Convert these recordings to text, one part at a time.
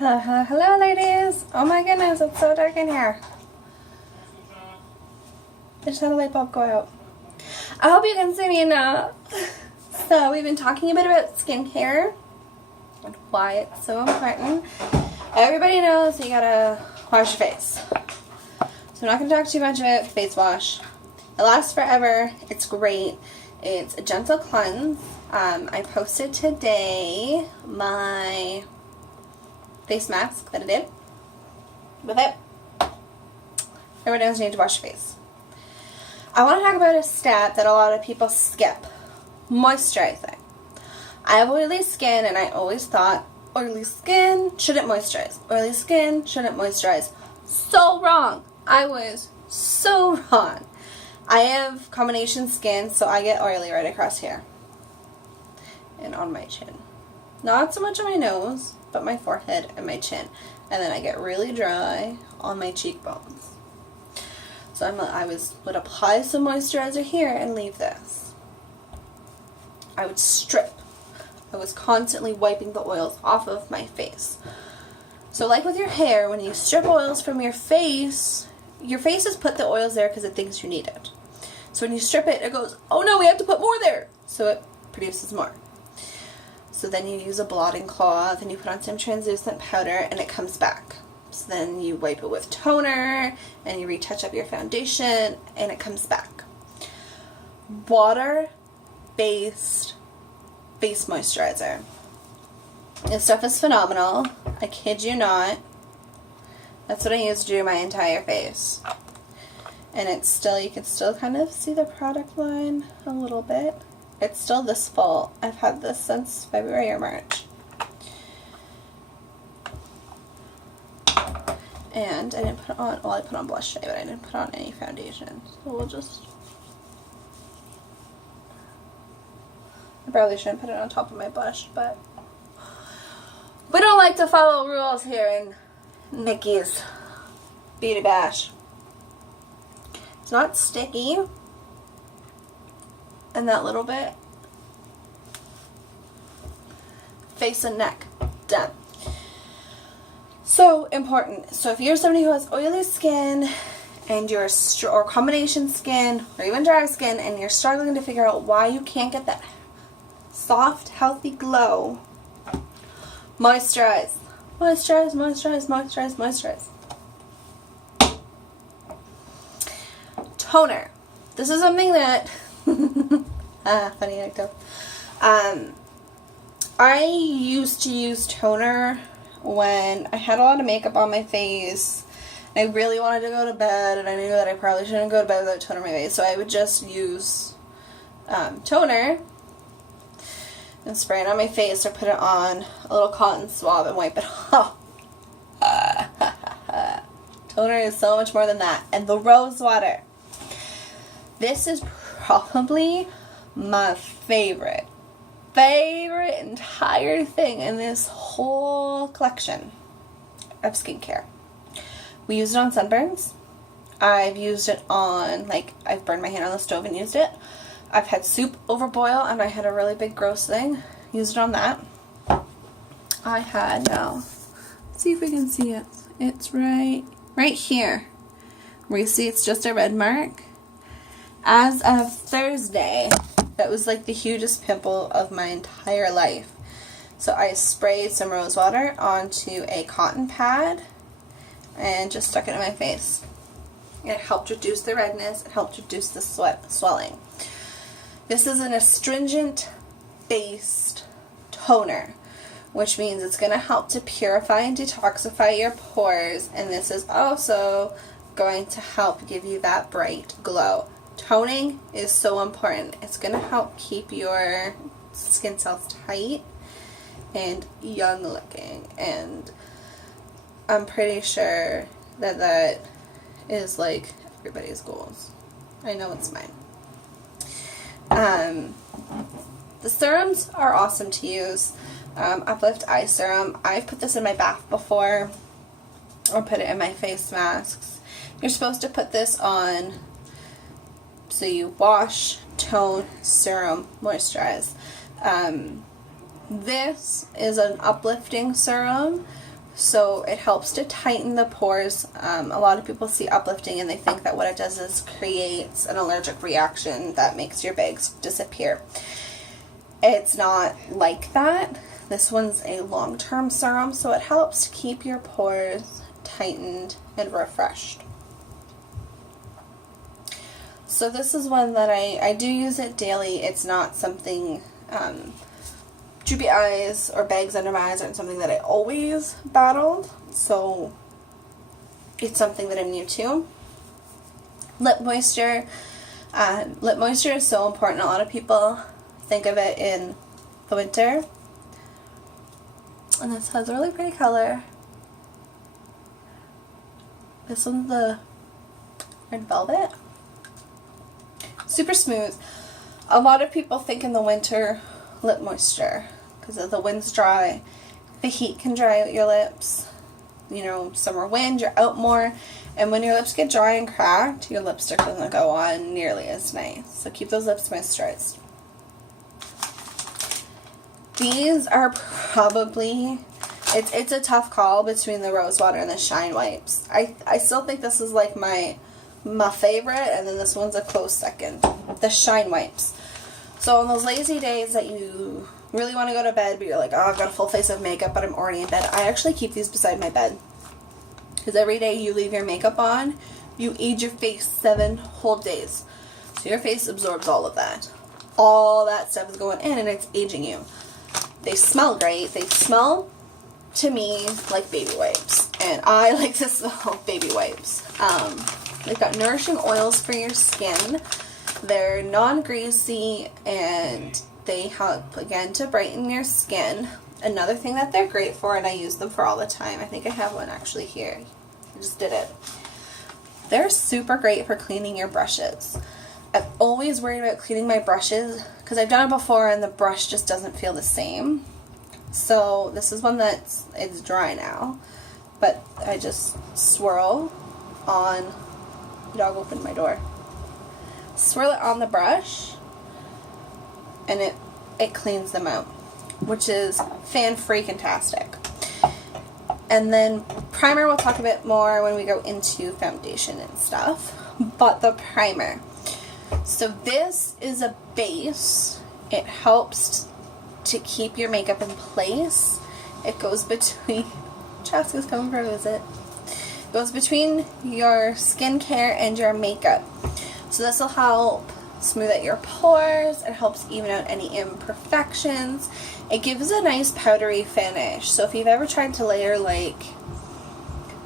Hello, ladies. Oh my goodness, it's so dark in here. I just had a light bulb go out. I hope you can see me now. So we've been talking a bit about skincare and why it's so important. Everybody knows you gotta wash your face. So I'm not gonna talk too much about face wash. It lasts forever. It's great. It's a gentle cleanse. I posted today my face mask that I did with it. Everyone knows you need to wash your face. I want to talk about a step that a lot of people skip. Moisturizing. I have oily skin and I always thought oily skin shouldn't moisturize. Oily skin shouldn't moisturize. So wrong. I was so wrong. I have combination skin, so I get oily right across here and on my chin. Not so much on my nose, but my forehead and my chin. And then I get really dry on my cheekbones. So I would apply some moisturizer here and leave this. I would strip. I was constantly wiping the oils off of my face. So like with your hair, when you strip oils from your face has put the oils there because it thinks you need it. So when you strip it, it goes, oh no, we have to put more there. So it produces more. So then you use a blotting cloth and you put on some translucent powder and it comes back. So then you wipe it with toner and you retouch up your foundation and it comes back. Water-based face moisturizer. This stuff is phenomenal. I kid you not. That's what I use to do my entire face. And it's still, you can still kind of see the product line a little bit. It's still this full. I've had this since February or March. And I didn't put on, well I put on blush today, but I didn't put on any foundation. So we'll just, I probably shouldn't put it on top of my blush, but we don't like to follow rules here in Nikkis Beauty Bash. It's not sticky. And that little bit. Face and neck. Done. So important. So if you're somebody who has oily skin and you're or combination skin or even dry skin and you're struggling to figure out why you can't get that soft, healthy glow, moisturize. Moisturize, moisturize, moisturize, moisturize. Toner. This is something that funny anecdote. I used to use toner when I had a lot of makeup on my face and I really wanted to go to bed and I knew that I probably shouldn't go to bed without toner on my face, so I would just use toner and spray it on my face or put it on a little cotton swab and wipe it off. Toner is so much more than that. And the rose water. This is probably my favorite entire thing in this whole collection of skincare. We use it on sunburns. I've used it on, like, I've burned my hand on the stove and used it. I've had soup overboil and I had a really big gross thing. Used it on that. I had, now, let's see if we can see it. It's right here. Where you see it's just a red mark. As of Thursday, that was like the hugest pimple of my entire life. So I sprayed some rose water onto a cotton pad and just stuck it in my face. It helped reduce the redness, it helped reduce the swelling. This is an astringent-based toner, which means it's going to help to purify and detoxify your pores, and this is also going to help give you that bright glow. Toning is so important. It's going to help keep your skin cells tight and young looking, and I'm pretty sure that that is like everybody's goals. I know it's mine. The serums are awesome to use. Uplift Eye Serum. I've put this in my bath before, or put it in my face masks. You're supposed to put this on, so you wash, tone, serum, moisturize. This is an uplifting serum, So it helps to tighten the pores. A lot of people see uplifting and they think that what it does is creates an allergic reaction that makes your bags disappear. It's not like that. This one's a long-term serum, so it helps to keep your pores tightened and refreshed. So this is one that I do use it daily. It's not something, droopy eyes or bags under my eyes aren't something that I always battled, so it's something that I'm new to. Lip moisture. Lip moisture is so important. A lot of people think of it in the winter. And this has a really pretty color. This one's the red velvet. Super smooth. A lot of people think in the winter lip moisture because the wind's dry. The heat can dry out your lips. You know, summer wind, you're out more. And when your lips get dry and cracked, your lipstick doesn't go on nearly as nice. So keep those lips moisturized. These are probably, it's a tough call between the rose water and the shine wipes. I still think this is like my favorite, and then this one's a close second. The shine wipes. So on those lazy days that you really want to go to bed, but you're like, oh, I've got a full face of makeup, but I'm already in bed, I actually keep these beside my bed. Because every day you leave your makeup on, you age your face 7 whole days. So your face absorbs all of that. All that stuff is going in and it's aging you. They smell great. They smell, to me, like baby wipes. And I like to smell baby wipes. They've got nourishing oils for your skin. They're non-greasy and they help, again, to brighten your skin. Another thing that they're great for, and I use them for all the time. I think I have one actually here. I just did it. They're super great for cleaning your brushes. I've always worried about cleaning my brushes because I've done it before and the brush just doesn't feel the same. So this is one it's dry now, but I just swirl on, dog opened my door. Swirl it on the brush and it cleans them out, which is fan-freaking-tastic. And then primer we'll talk a bit more when we go into foundation and stuff. But the primer. So this is a base. It helps to keep your makeup in place. It goes between, Chaska's coming for a visit. It goes between your skincare and your makeup. So this will help smooth out your pores. It helps even out any imperfections. It gives a nice powdery finish. So if you've ever tried to layer like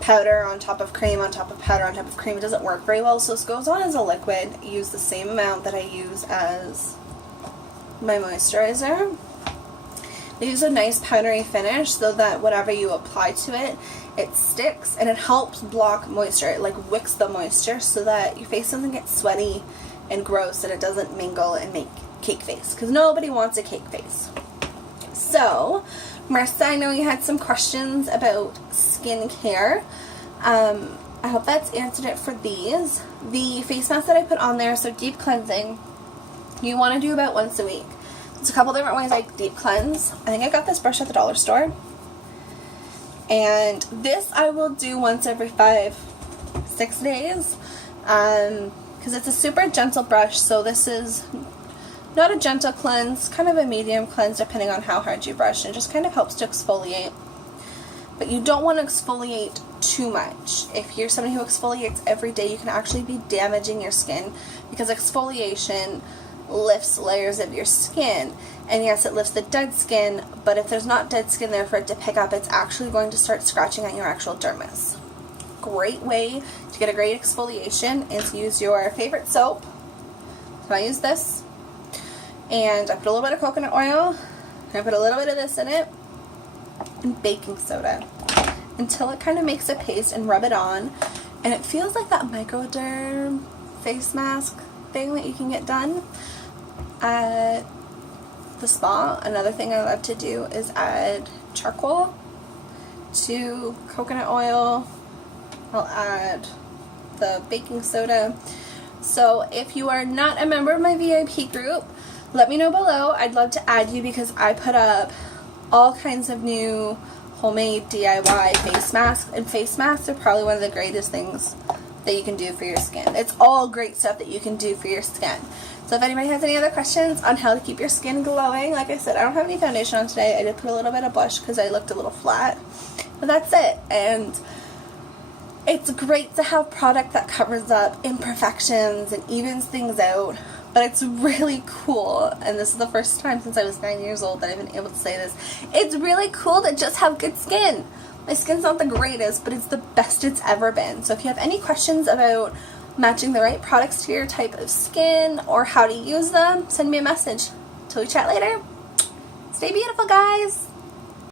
powder on top of cream on top of powder on top of cream, it doesn't work very well. So this goes on as a liquid. Use the same amount that I use as my moisturizer. Leaves a nice powdery finish so that whatever you apply to it, it sticks and it helps block moisture. It like wicks the moisture so that your face doesn't get sweaty and gross and it doesn't mingle and make cake face, because nobody wants a cake face. So Marissa, I know you had some questions about skincare. I hope that's answered it for these. The face mask that I put on there, so deep cleansing, you want to do about once a week. There's a couple different ways I deep cleanse. I think I got this brush at the dollar store. And this I will do once every 5-6 days. Because it's a super gentle brush, so this is not a gentle cleanse, kind of a medium cleanse depending on how hard you brush. It just kind of helps to exfoliate. But you don't want to exfoliate too much. If you're somebody who exfoliates every day, you can actually be damaging your skin, because exfoliation lifts layers of your skin. And yes, it lifts the dead skin, but if there's not dead skin there for it to pick up, it's actually going to start scratching at your actual dermis. Great way to get a great exfoliation is use your favorite soap. So I use this, and I put a little bit of coconut oil, and I put a little bit of this in it, and baking soda, until it kind of makes a paste, and rub it on, and it feels like that microderm face mask thing that you can get done at the spa. Another thing I love to do is add charcoal to coconut oil. I'll add the baking soda. So if you are not a member of my VIP group, let me know below. I'd love to add you because I put up all kinds of new homemade DIY face mask, and face masks are probably one of the greatest things that you can do for your skin. It's all great stuff that you can do for your skin. So if anybody has any other questions on how to keep your skin glowing, like I said, I don't have any foundation on today. I did put a little bit of blush because I looked a little flat, but that's it. And it's great to have product that covers up imperfections and evens things out, but it's really cool, and this is the first time since I was 9 years old that I've been able to say this, it's really cool to just have good skin. My skin's not the greatest, but it's the best it's ever been. So if you have any questions about matching the right products to your type of skin or how to use them, send me a message. Till we chat later, stay beautiful, guys.